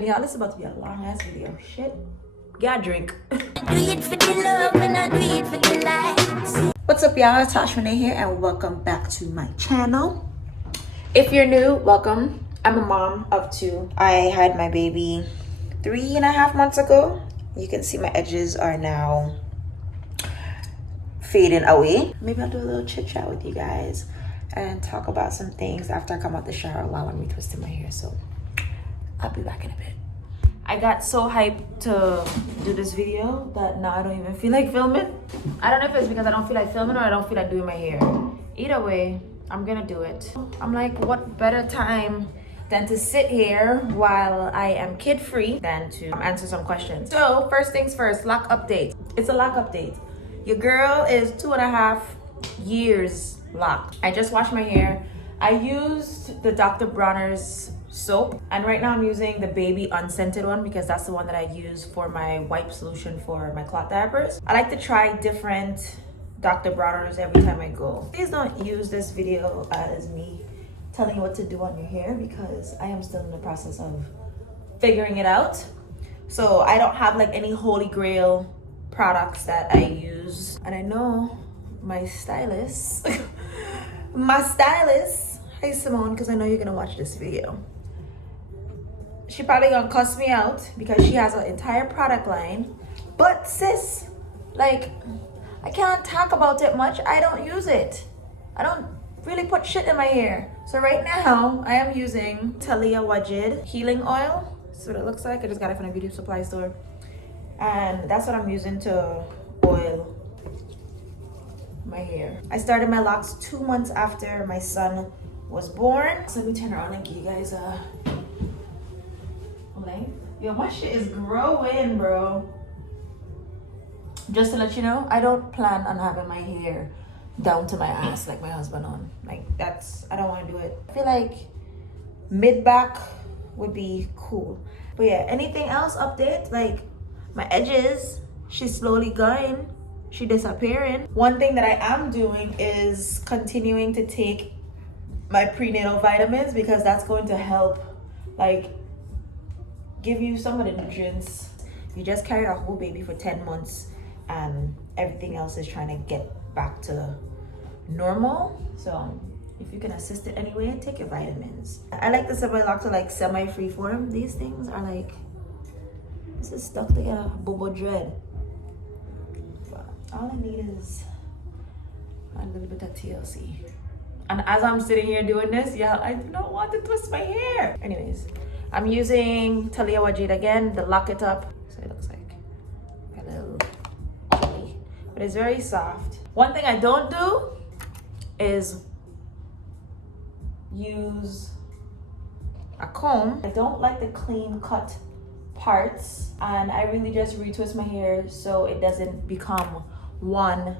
Y'all, this is about to be a long ass video. Shit. Get a drink. What's up, y'all? It's Tasha Renee here, and welcome back to my channel. If you're new, welcome. I'm a mom of two. I had my baby 3.5 months ago. You can see my edges are now fading away. Maybe I'll do a little chit chat with you guys and talk about some things after I come out the shower while I'm retwisting my hair. So I'll be back in a bit. I got so hyped to do this video that now I don't even feel like filming. I don't know if it's because I don't feel like filming or I don't feel like doing my hair. Either way, I'm gonna do it. I'm like, what better time than to sit here while I am kid-free than to answer some questions. So first things first, lock update. It's a lock update. Your girl is 2.5 years locked. I just washed my hair. I used the Dr. Bronner's soap, and right now I'm using the baby unscented one because that's the one that I use for my wipe solution for my cloth diapers. I like to try different Dr. Bronner's every time I go. Please don't use this video as me telling you what to do on your hair because I am still in the process of figuring it out. So I don't have like any holy grail products that I use. And I know my stylist, hi Simone, because I know you're gonna watch this video. She probably gonna cuss me out because she has an entire product line. But sis, like, I can't talk about it much. I don't use it. I don't really put shit in my hair. So right now, I am using Talia Wajid healing oil. That's what it looks like. I just got it from a beauty supply store. And that's what I'm using to oil my hair. I started my locks 2 months after my son was born. So let me turn around and give you guys a length. Yo, my shit is growing, bro. Just to let you know, I don't plan on having my hair down to my ass like my husband on. Like, that's, I don't want to do it. I feel like mid-back would be cool. But yeah, anything else update? Like, my edges, she's slowly going. She disappearing. One thing that I am doing is continuing to take my prenatal vitamins because that's going to help, like, give you some of the nutrients. You just carried a whole baby for 10 months and everything else is trying to get back to normal. So if you can assist it anyway, take your vitamins. I like the semi-locks are like semi-free form. These things are like, this is stuck together, bobo dread. But all I need is a little bit of TLC. And as I'm sitting here doing this, yeah, I do not want to twist my hair. Anyways, I'm using Talia Wajid again, the Lock It Up. So it looks like a little jelly, but it's very soft. One thing I don't do is use a comb. I don't like the clean cut parts, and I really just retwist my hair so it doesn't become one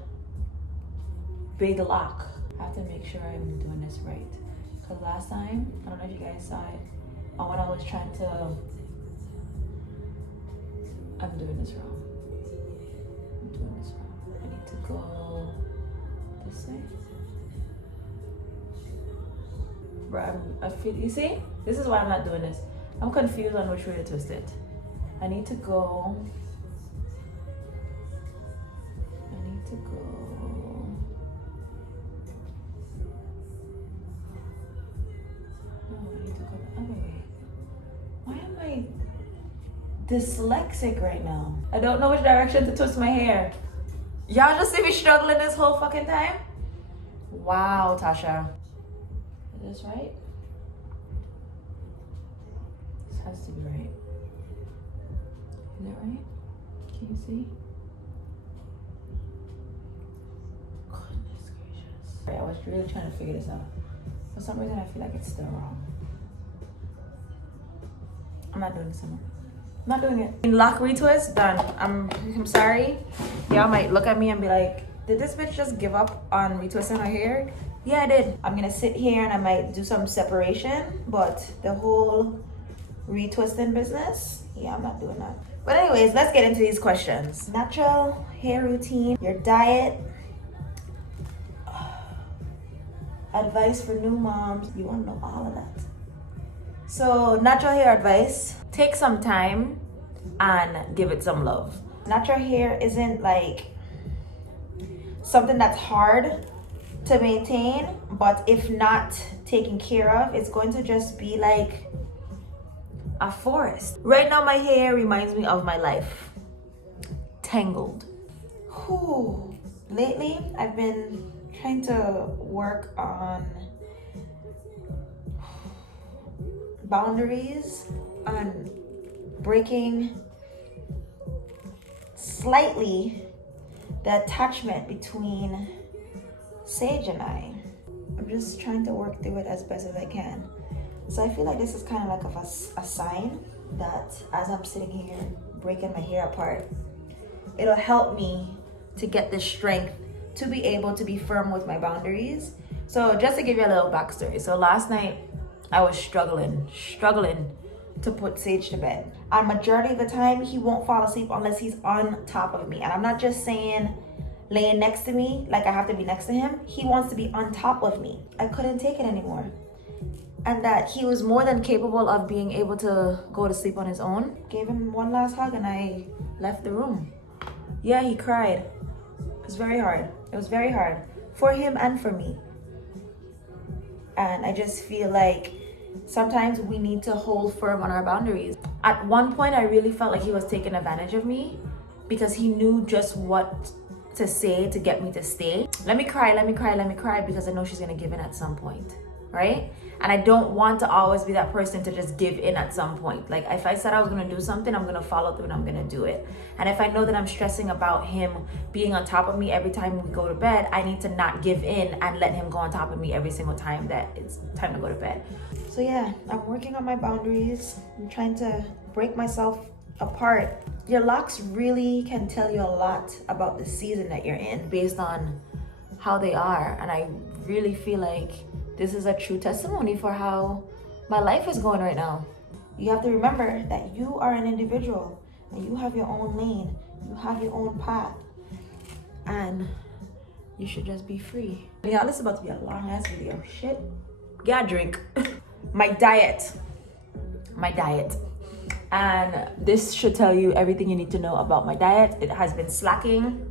big lock. I have to make sure I'm doing this right. Because last time, I don't know if you guys saw it, when I was trying to, I'm doing this wrong. I need to go this way. Bro, I feel, you see? This is why I'm not doing this. I'm confused on which way to twist it. I need to go. No, I need to go the other way. Why am I dyslexic right now? I don't know which direction to twist my hair. Y'all just see me struggling this whole fucking time? Wow, Tasha. Is this right? This has to be right. Is that right? Can you see? Goodness gracious. I was really trying to figure this out. For some reason, I feel like it's still wrong. I'm not doing this anymore. I'm not doing it. Lock retwist, done. I'm sorry. Y'all might look at me and be like, did this bitch just give up on retwisting her hair? Yeah, I did. I'm gonna sit here and I might do some separation, but the whole retwisting business, yeah, I'm not doing that. But anyways, let's get into these questions. Natural hair routine, your diet, advice for new moms. You want to know all of that. So natural hair advice, take some time and give it some love. Natural hair isn't like something that's hard to maintain, but if not taken care of, it's going to just be like a forest. Right now my hair reminds me of my life. Tangled. Whew. Lately I've been trying to work on boundaries, on breaking slightly the attachment between Sage and I. I'm just trying to work through it as best as I can. So I feel like this is kind of like a sign that as I'm sitting here breaking my hair apart, it'll help me to get the strength to be able to be firm with my boundaries. So just to give you a little backstory. So last night I was struggling to put Sage to bed. And majority of the time he won't fall asleep unless he's on top of me. And I'm not just saying laying next to me, like I have to be next to him. He wants to be on top of me. I couldn't take it anymore. And that he was more than capable of being able to go to sleep on his own. Gave him one last hug and I left the room. Yeah, he cried. It was very hard. It was very hard for him and for me. And I just feel like sometimes we need to hold firm on our boundaries. At one point, I really felt like he was taking advantage of me because he knew just what to say to get me to stay. Let me cry, because I know she's gonna give in at some point, right? And I don't want to always be that person to just give in at some point. Like if I said I was gonna do something, I'm gonna follow through and I'm gonna do it. And if I know that I'm stressing about him being on top of me every time we go to bed, I need to not give in and let him go on top of me every single time that it's time to go to bed. So yeah, I'm working on my boundaries. I'm trying to break myself apart. Your locks really can tell you a lot about the season that you're in based on how they are. And I really feel like this is a true testimony for how my life is going right now. You have to remember that you are an individual and you have your own lane, you have your own path, and you should just be free. Yeah, this is about to be a long ass video. Shit. Yeah, drink. My diet. And this should tell you everything you need to know about my diet. It has been slacking,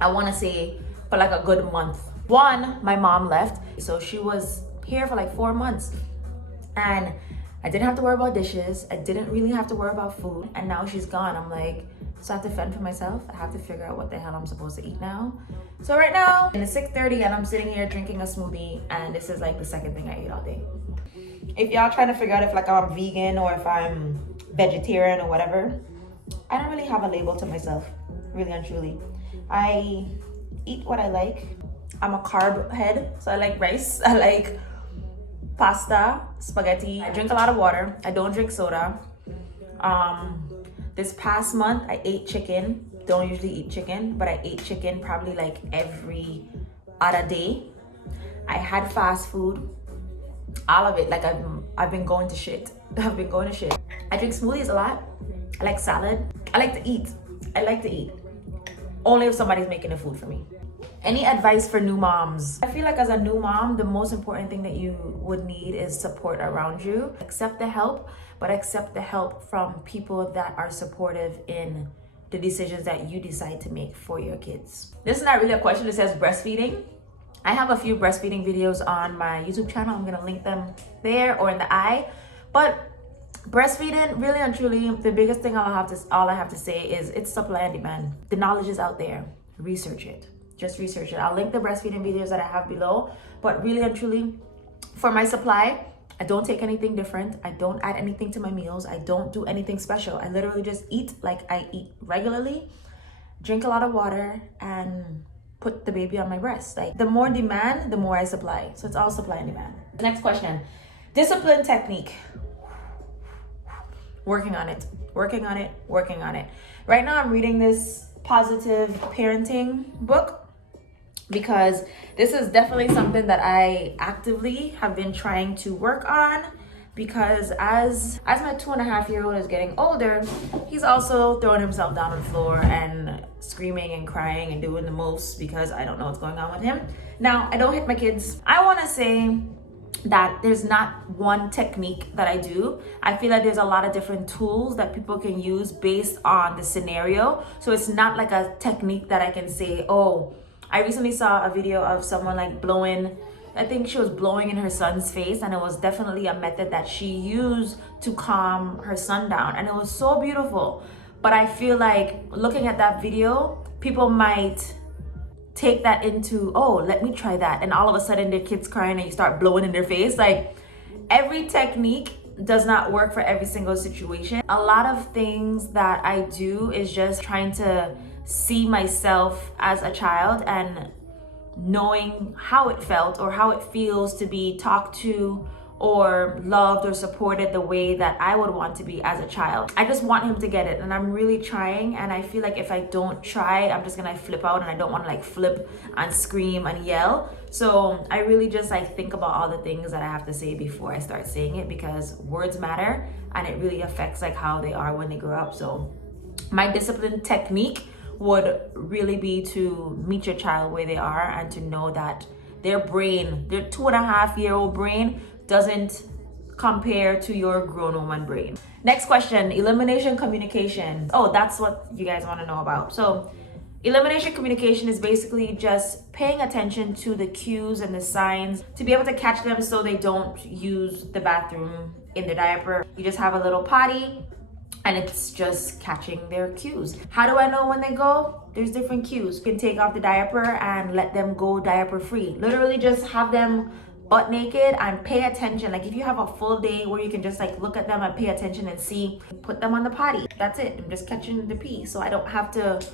I want to say, for like a good month. One, my mom left, so she was here for like 4 months and I didn't have to worry about dishes. I didn't really have to worry about food, and now she's gone. I'm like, so I have to fend for myself. I have to figure out what the hell I'm supposed to eat now. So right now it's 6:30 and I'm sitting here drinking a smoothie, and this is like the second thing I eat all day. If y'all trying to figure out if like I'm vegan or if I'm vegetarian or whatever, I don't really have a label to myself, really and truly. I eat what I like. I'm a carb head, so I like rice, I like pasta, spaghetti. I drink a lot of water. I don't drink soda. This past month I ate chicken. Don't usually eat chicken, but I ate chicken probably like every other day. I had fast food, all of it. Like I've been going to shit. I drink smoothies a lot. I like salad. I like to eat. Only if somebody's making the food for me. Any advice for new moms? I feel like as a new mom, the most important thing that you would need is support around you. Accept the help, but accept the help from people that are supportive in the decisions that you decide to make for your kids. This is not really a question. It says breastfeeding. I have a few breastfeeding videos on my YouTube channel. I'm gonna link them there or in the eye. But breastfeeding, really and truly, the biggest thing all I have to say is it's supply and demand. The knowledge is out there. Research it. Just research it. I'll link the breastfeeding videos that I have below. But really and truly, for my supply, I don't take anything different. I don't add anything to my meals. I don't do anything special. I literally just eat like I eat regularly, drink a lot of water, and put the baby on my breast. Like the more demand, the more I supply. So it's all supply and demand. Next question. Discipline technique. Working on it. Right now I'm reading this positive parenting book because this is definitely something that I actively have been trying to work on, because as my 2.5-year-old is getting older, he's also throwing himself down on the floor and screaming and crying and doing the most because I don't know what's going on with him. Now, I don't hit my kids. I want to say that there's not one technique that I do. I feel like there's a lot of different tools that people can use based on the scenario. So it's not like a technique that I can say, oh, I recently saw a video of someone like blowing, I think she was blowing in her son's face, and it was definitely a method that she used to calm her son down, and it was so beautiful. But I feel like looking at that video, people might take that into, oh, let me try that, and all of a sudden their kid's crying and you start blowing in their face. Like, every technique does not work for every single situation. A lot of things that I do is just trying to see myself as a child and knowing how it felt or how it feels to be talked to or loved or supported the way that I would want to be as a child. I just want him to get it, and I'm really trying, and I feel like if I don't try, I'm just gonna flip out, and I don't want to like flip and scream and yell. So I really just like think about all the things that I have to say before I start saying it, because words matter and it really affects like how they are when they grow up. So my discipline technique would really be to meet your child where they are and to know that their brain, their 2.5-year-old brain, doesn't compare to your grown woman brain. Next question, elimination communication. Oh, that's what you guys want to know about. So elimination communication is basically just paying attention to the cues and the signs to be able to catch them so they don't use the bathroom in the diaper. You just have a little potty and it's just catching their cues. How do I know when they go? There's different cues. You can take off the diaper and let them go diaper free. Literally just have them butt naked and pay attention. Like if you have a full day where you can just like look at them and pay attention and see, put them on the potty. That's it. I'm just catching the pee. So I don't have to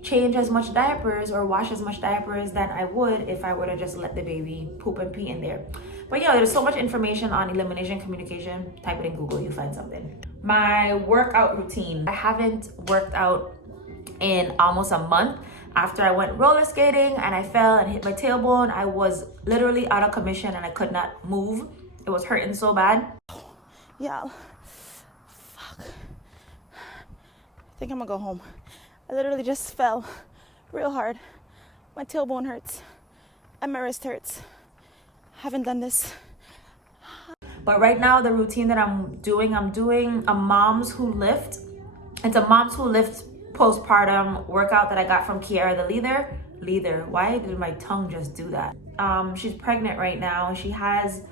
change as much diapers or wash as much diapers than I would if I were to just let the baby poop and pee in there. But yeah, there's so much information on elimination communication. Type it in Google, you'll find something. My workout routine. I haven't worked out in almost a month. After I went roller skating and I fell and hit my tailbone, I was literally out of commission and I could not move. It was hurting so bad. Yeah. Fuck. I think I'm gonna go home. I literally just fell real hard. My tailbone hurts and my wrist hurts. Haven't done this. But right now the routine that I'm doing a Moms Who Lift. It's a Moms Who Lift postpartum workout that I got from Kiara the leader. Why did my tongue just do that? She's pregnant right now. She has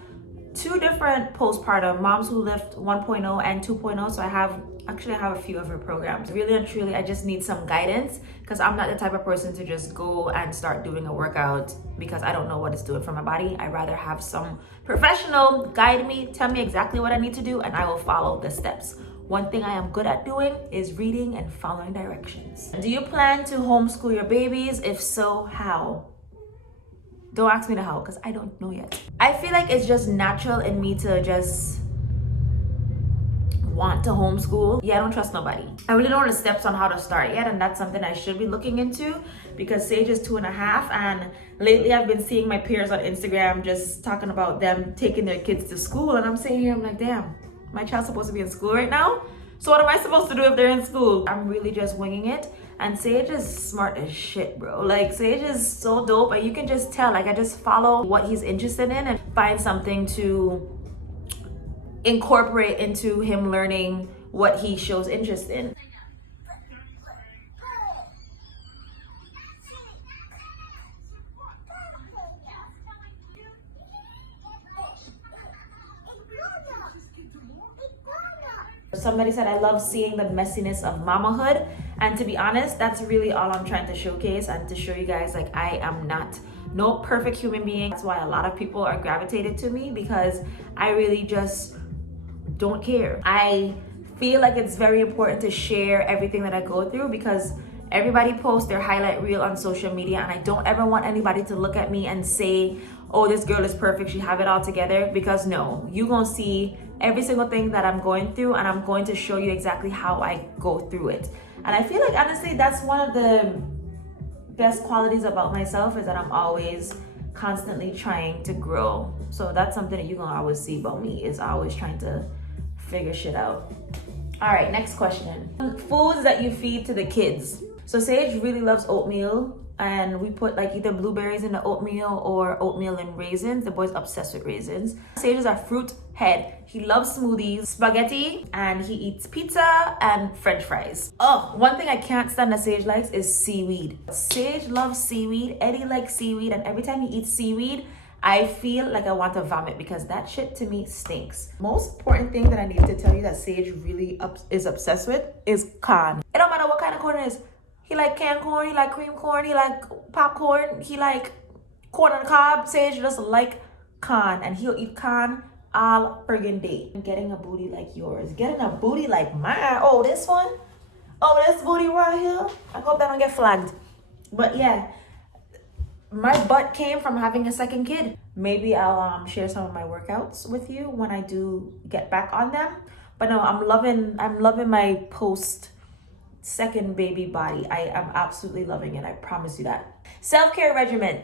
2 different postpartum Moms Who Lift 1.0 and 2.0. So I have a few of her programs. Really and truly, I just need some guidance because I'm not the type of person to just go and start doing a workout because I don't know what it's doing for my body. I'd rather have some professional guide me, tell me exactly what I need to do, and I will follow the steps. One thing I am good at doing is reading and following directions. Do you plan to homeschool your babies? If so, how? Don't ask me the how because I don't know yet. I feel like it's just natural in me to just want to homeschool. Yeah, I don't trust nobody. I really don't know the steps on how to start yet, and that's something I should be looking into because Sage is 2.5, and lately I've been seeing my peers on Instagram just talking about them taking their kids to school, and I'm sitting here, I'm like, damn, my child's supposed to be in school right now? So what am I supposed to do if they're in school? I'm really just winging it. And Sage is smart as shit, bro. Like, Sage is so dope, and you can just tell, like, I just follow what he's interested in and find something to incorporate into him learning what he shows interest in. Somebody said, I love seeing the messiness of mamahood. And to be honest, that's really all I'm trying to showcase and to show you guys, like, I am not no perfect human being. That's why a lot of people are gravitated to me, because I really just don't care. I feel like it's very important to share everything that I go through because everybody posts their highlight reel on social media, and I don't ever want anybody to look at me and say, oh, this girl is perfect, she have it all together, because no, you gonna see every single thing that I'm going through, and I'm going to show you exactly how I go through it. And I feel like, honestly, that's one of the best qualities about myself, is that I'm always constantly trying to grow. So that's something that you're gonna always see about me, is always trying to figure shit out. All right, next question. Foods that you feed to the kids. So Sage really loves oatmeal. and we put like either blueberries in the oatmeal or oatmeal and raisins. The boy's obsessed with raisins. Sage is a fruit head. He loves smoothies, spaghetti, and he eats pizza and french fries. Oh, one thing I can't stand that Sage likes is seaweed. Sage loves seaweed. Eddie likes seaweed, and every time he eats seaweed, I feel like I want to vomit because that shit to me stinks. Most important thing that I need to tell you that Sage really is obsessed with is corn. It don't matter what kind of corn it is. He like canned corn, he like cream corn, he like popcorn, he like corn on the cob. Sage just like corn, and he'll eat corn all friggin' day. Getting a booty like yours, getting a booty like mine. Oh, this one? Oh, this booty right here? I hope that don't get flagged. But yeah, my butt came from having a second kid. Maybe I'll share some of my workouts with you when I do get back on them. But no, I'm loving my post second baby body. I am absolutely loving it. I promise you that. Self-care regimen.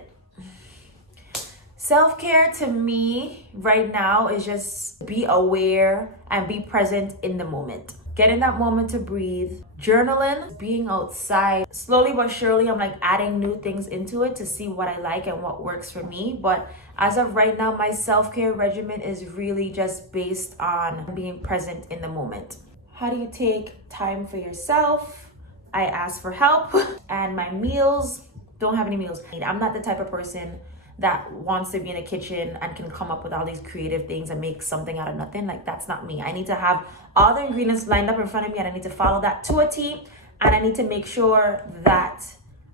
Self-care to me right now is just be aware and be present in the moment. Get in that moment to breathe. Journaling, being outside. Slowly but surely, I'm like adding new things into it to see what I like and what works for me. But as of right now, my self-care regimen is really just based on being present in the moment. How do you take time for yourself? I ask for help. And my meals, don't have any meals. I'm not the type of person that wants to be in a kitchen and can come up with all these creative things and make something out of nothing. Like, that's not me. I need to have all the ingredients lined up in front of me, and I need to follow that to a T, and I need to make sure that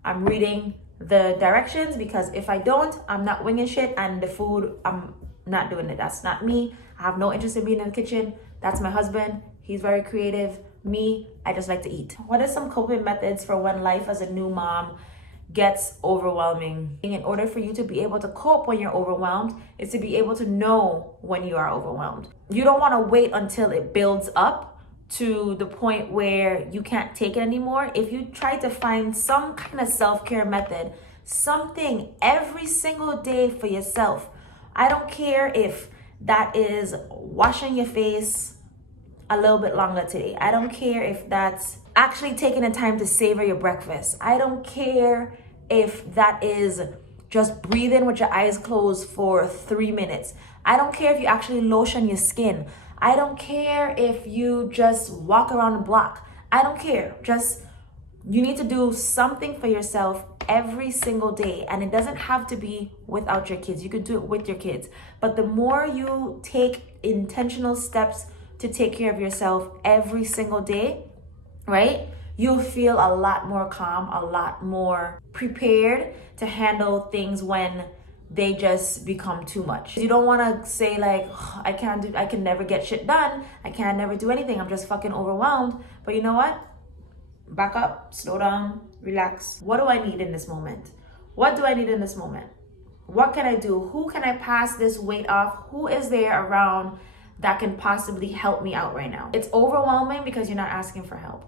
I'm reading the directions, because if I don't, I'm not winging shit, and the food, I'm not doing it. That's not me. I have no interest in being in the kitchen. That's my husband. He's very creative. Me, I just like to eat. What are some coping methods for when life as a new mom gets overwhelming? In order for you to be able to cope when you're overwhelmed is to be able to know when you are overwhelmed. You don't want to wait until it builds up to the point where you can't take it anymore. If you try to find some kind of self-care method, something every single day for yourself, I don't care if that is washing your face a little bit longer today. I don't care if that's actually taking the time to savor your breakfast. I don't care if that is just breathing with your eyes closed for 3 minutes. I don't care if you actually lotion your skin. I don't care if you just walk around the block. I don't care. Just, you need to do something for yourself every single day. And it doesn't have to be without your kids. You could do it with your kids. But the more you take intentional steps to take care of yourself every single day, right? You'll feel a lot more calm, a lot more prepared to handle things when they just become too much. You don't want to say like, oh, I can never get shit done. I can never do anything. I'm just fucking overwhelmed. But you know what? Back up, slow down, relax. What do I need in this moment? What do I need in this moment? What can I do? Who can I pass this weight off? Who is there around that can possibly help me out right now? It's overwhelming because you're not asking for help.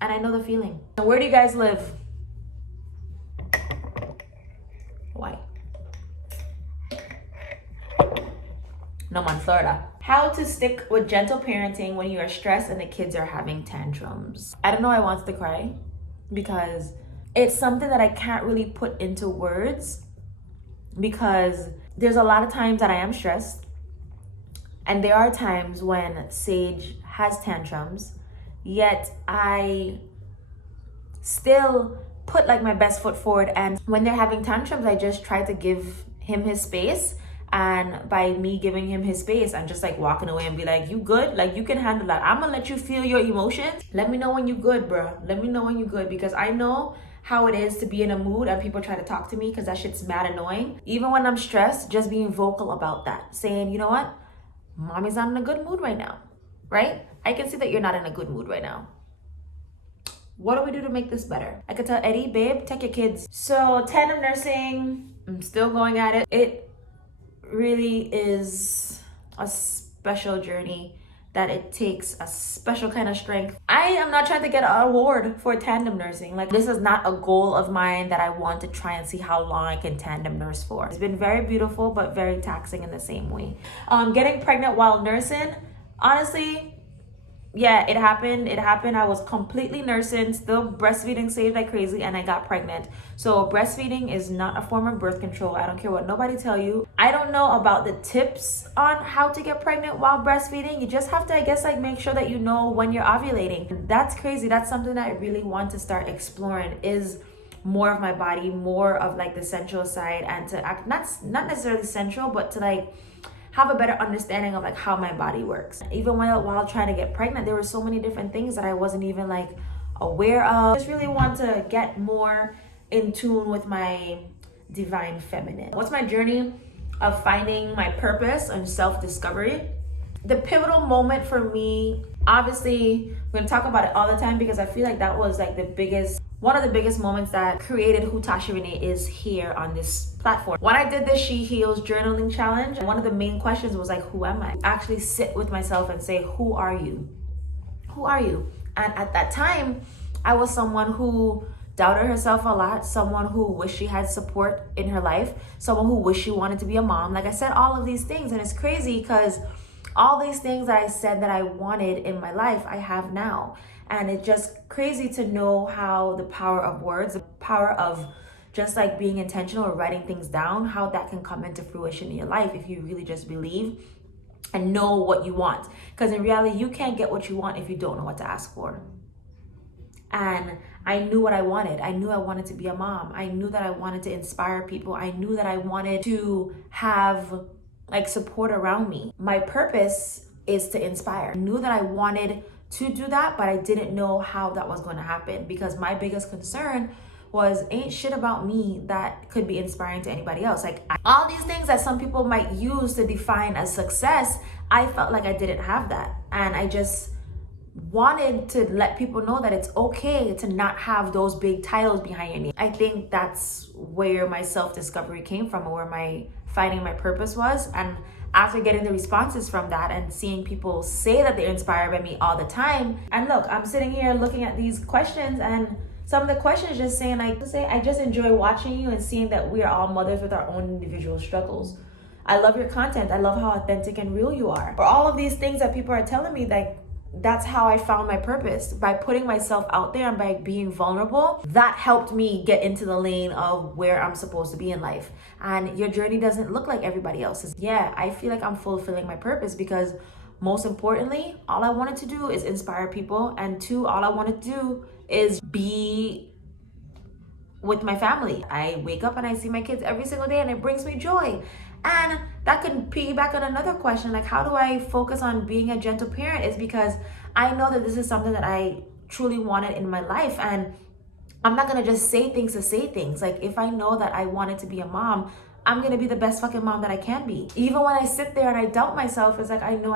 And I know the feeling. Where do you guys live? Why? No, I'm in Florida. How to stick with gentle parenting when you are stressed and the kids are having tantrums. I don't know, I want to cry because it's something that I can't really put into words, because there's a lot of times that I am stressed. And there are times when Sage has tantrums, yet I still put like my best foot forward. And when they're having tantrums, I just try to give him his space. And by me giving him his space, I'm just like walking away and be like, you good? Like, you can handle that. I'm gonna let you feel your emotions. Let me know when you good, bro. Let me know when you good, because I know how it is to be in a mood and people try to talk to me, because that shit's mad annoying. Even when I'm stressed, just being vocal about that. Saying, you know what? Mommy's not in a good mood right now, right? I can see that you're not in a good mood right now. What do we do to make this better? I could tell Eddie, babe, take your kids. So tandem nursing, I'm still going at it. It really is a special journey that it takes a special kind of strength. I am not trying to get an award for tandem nursing. Like, this is not a goal of mine that I want to try and see how long I can tandem nurse for. It's been very beautiful, but very taxing in the same way. Getting pregnant while nursing, honestly, yeah, it happened. It happened. I was completely nursing, still breastfeeding, saved like crazy, and I got pregnant. So breastfeeding is not a form of birth control. I don't care what nobody tell you. I don't know about the tips on how to get pregnant while breastfeeding. You just have to, I guess, like make sure that you know when you're ovulating. That's crazy. That's something that I really want to start exploring, is more of my body, more of like the sensual side, and to act not necessarily sensual, but to like have a better understanding of like how my body works. Even while trying to get pregnant, there were so many different things that I wasn't even like aware of. I just really want to get more in tune with my divine feminine. What's my journey of finding my purpose and self-discovery? The pivotal moment for me, obviously we're gonna talk about it all the time because I feel like that was like one of the biggest moments that created who Tasha Renee is here on this platform. When I did this She Heals journaling challenge, one of the main questions was like, who am I? Actually sit with myself and say, who are you? Who are you? And at that time, I was someone who doubted herself a lot, someone who wished she had support in her life, someone who wished she wanted to be a mom. Like I said, all of these things, and it's crazy because all these things that I said that I wanted in my life, I have now. And it's just crazy to know how the power of words, the power of just like being intentional or writing things down, how that can come into fruition in your life if you really just believe and know what you want. Because in reality, you can't get what you want if you don't know what to ask for. And I knew what I wanted. I knew I wanted to be a mom. I knew that I wanted to inspire people. I knew that I wanted to have like support around me. My purpose is to inspire. I knew that I wanted to do that, but I didn't know how that was going to happen because my biggest concern was ain't shit about me that could be inspiring to anybody else. Like all these things that some people might use to define as success, I felt like I didn't have that. And I just wanted to let people know that it's okay to not have those big titles behind your name. I think that's where my self-discovery came from, or where my finding my purpose was. And after getting the responses from that and seeing people say that they're inspired by me all the time, and look, I'm sitting here looking at these questions, and some of the questions just saying like, I just enjoy watching you and seeing that we are all mothers with our own individual struggles. I love your content. I love how authentic and real you are. For all of these things that people are telling me, like, that's how I found my purpose, by putting myself out there and by being vulnerable. That helped me get into the lane of where I'm supposed to be in life. And your journey doesn't look like everybody else's. Yeah, I feel like I'm fulfilling my purpose because most importantly, all I wanted to do is inspire people. And two, all I wanted to do is be with my family. I wake up and I see my kids every single day and it brings me joy. And that can piggyback on another question, like how do I focus on being a gentle parent, is because I know that this is something that I truly wanted in my life. And I'm not gonna just say things to say things. Like if I know that I wanted to be a mom, I'm gonna be the best fucking mom that I can be. Even when I sit there and I doubt myself, it's like I know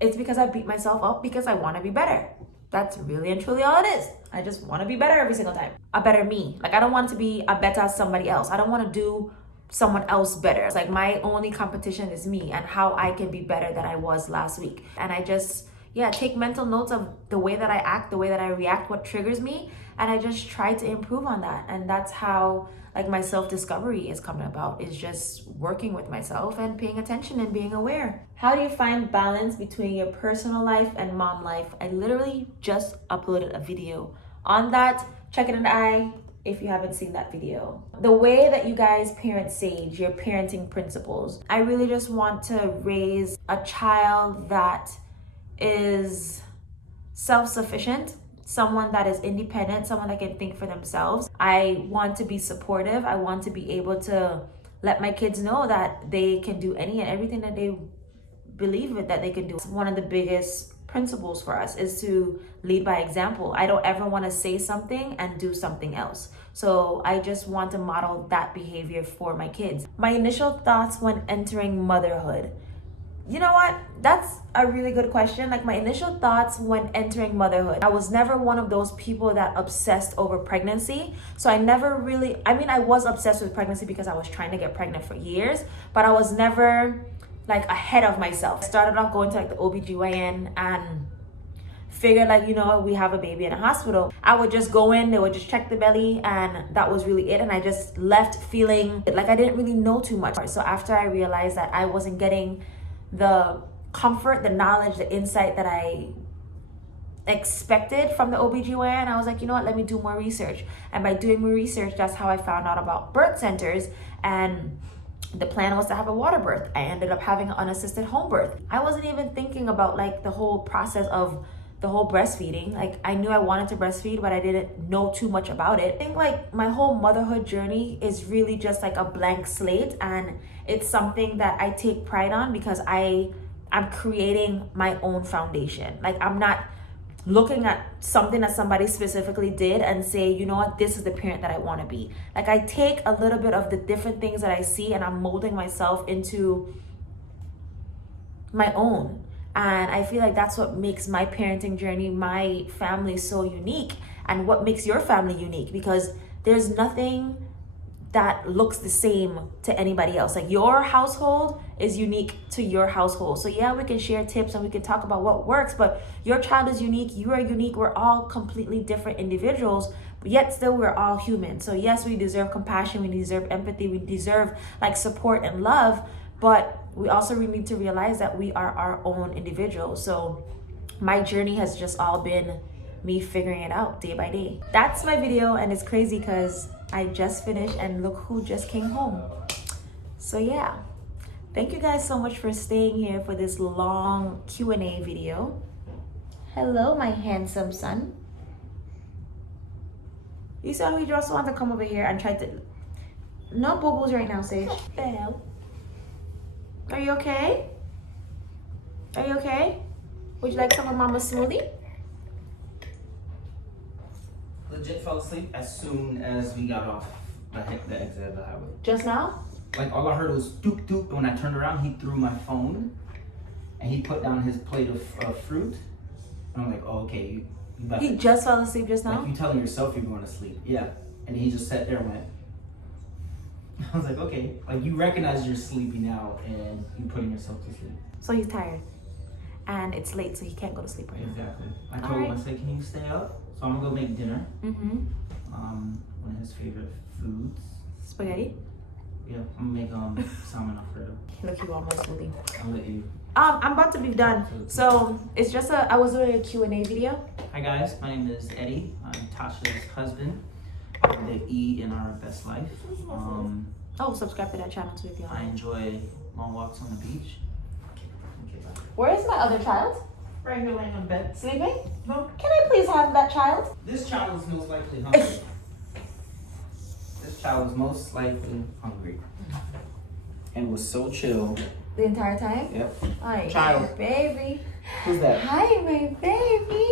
it's because I beat myself up because I wanna be better. That's really and truly all it is. I just wanna be better every single time. A better me. Like I don't want to be a better somebody else. I don't wanna do someone else better. It's like my only competition is me and how I can be better than I was last week. And I just, take mental notes of the way that I act, the way that I react, what triggers me. And I just try to improve on that. And that's how like my self-discovery is coming about, is just working with myself and paying attention and being aware. How do you find balance between your personal life and mom life? I literally just uploaded a video on that. Check it in the eye if you haven't seen that video. The way that you guys parent Sage, your parenting principles, I really just want to raise a child that is self-sufficient, someone that is independent, someone that can think for themselves. I want to be supportive. I want to be able to let my kids know that they can do any and everything that they believe that they can do. One of the biggest principles for us is to lead by example. I don't ever want to say something and do something else. So I just want to model that behavior for my kids. My initial thoughts when entering motherhood. You know what? That's a really good question. Like my initial thoughts when entering motherhood. I was never one of those people that obsessed over pregnancy. So I was obsessed with pregnancy because I was trying to get pregnant for years, but I was never like ahead of myself. I started off going to like the OBGYN and figured like, we have a baby in a hospital. I would just go in, they would just check the belly, and that was really it. And I just left feeling like I didn't really know too much. So after I realized that I wasn't getting the comfort, the knowledge, the insight that I expected from the OBGYN. I was like, you know what, let me do more research. And by doing more research, that's how I found out about birth centers. And the plan was to have a water birth. I ended up having an unassisted home birth. I wasn't even thinking about like the whole process of the whole breastfeeding. Like I knew I wanted to breastfeed, but I didn't know too much about it. I think like my whole motherhood journey is really just like a blank slate, and it's something that I take pride on because I'm creating my own foundation. Like I'm not looking at something that somebody specifically did and say, you know what, this is the parent that I want to be. Like I take a little bit of the different things that I see and I'm molding myself into my own. And I feel like that's what makes my parenting journey, my family so unique, and what makes your family unique, because there's nothing that looks the same to anybody else. Like your household is unique to your household. So yeah, we can share tips and we can talk about what works, but your child is unique, you are unique, we're all completely different individuals, but yet still we're all human. So yes, we deserve compassion, we deserve empathy, we deserve like support and love, but we also really need to realize that we are our own individuals. So my journey has just all been me figuring it out day by day. That's my video, and it's crazy because I just finished and look who just came home. So yeah, thank you guys so much for staying here for this long Q&A video. Hello, my handsome son. You saw he just wanted to come over here and try to... No bubbles right now, Sage. What the hell? Are you okay? Are you okay? Would you like some of Mama's smoothie? Legit fell asleep as soon as we got off the exit of the highway. Just now? Like all I heard was doop doop, and when I turned around, he threw my phone, and he put down his plate of fruit. And I'm like, oh, okay, you about He to, just fell asleep just now? like you telling yourself you're going to sleep. Yeah, and he just sat there and went. I was like, okay, like you recognize you're sleepy now, and you're putting yourself to sleep. So he's tired. And it's late, so he can't go to sleep right now. Exactly. I told him, I said, can you stay up? So I'm gonna go make dinner. Mm-hmm. One of his favorite foods. Spaghetti? Yeah, I'm gonna make salmon Alfredo. Look, you want my smoothie. I'll let you. I'm about to be done. So it's just I was doing a Q&A video. Hi guys, my name is Eddie. I'm Tasha's husband. The E in our best life. Oh, subscribe to that channel too if you I want. enjoy long walks on the beach. Okay, bye. Where is my other child? Right here laying on bed. Sleeping? No. Can I please have that child? This child is most likely hungry. This child is most likely hungry. And was so chill. The entire time? Yep. Hi, Child. baby. Who's that? Hi, my baby.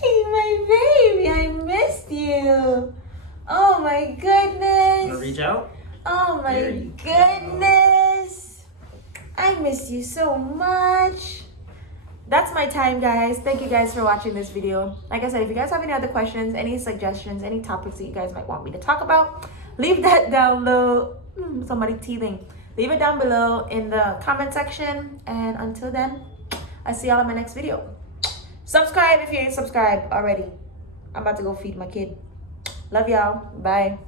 Hi, my baby. I missed you. Oh my goodness. Wanna reach out? Oh my There you go. goodness. I miss you so much. That's my time, guys. Thank you guys for watching this video. Like I said, if you guys have any other questions, any suggestions, any topics that you guys might want me to talk about, leave that down below. Somebody teething. Leave it down below in the comment section. And until then, I'll see y'all in my next video. Subscribe if you ain't subscribed already. I'm about to go feed my kid. Love y'all. Bye.